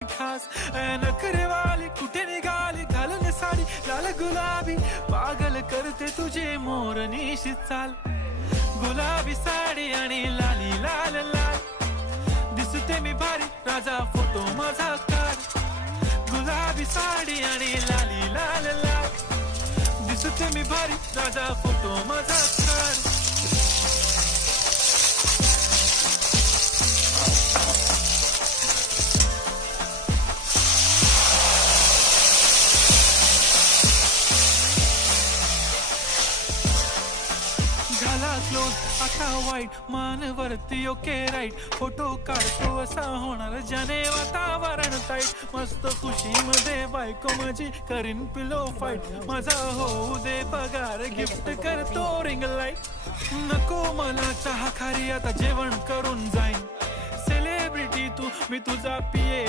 खास नखरेवाली कुठे निघाली घालून साडी लाल गुलाबी पागल करते तुझे मोरनीशी चाल गुलाबी साडी आणि लाली लाल लाल दिसते मी भारी राजा फोटो माझा काढ गुलाबी साडी आणि लाली लाल लाल दिसते मी भारी राजा फोटो माझा काढ झाला क्लोज आता वाईट मानवरती ओके राईट फोटो काढतो असा होणार ज्याने वातावरण ताईट मस्त खुशीमध्ये बायको माझी करीन पिलो फाईट माझा होऊ दे पगार गिफ्ट करतो रिंग लाईट नको मला चहा खारी आता जेवण करून जाईन सेलिब्रिटी तू मी तुझा पिये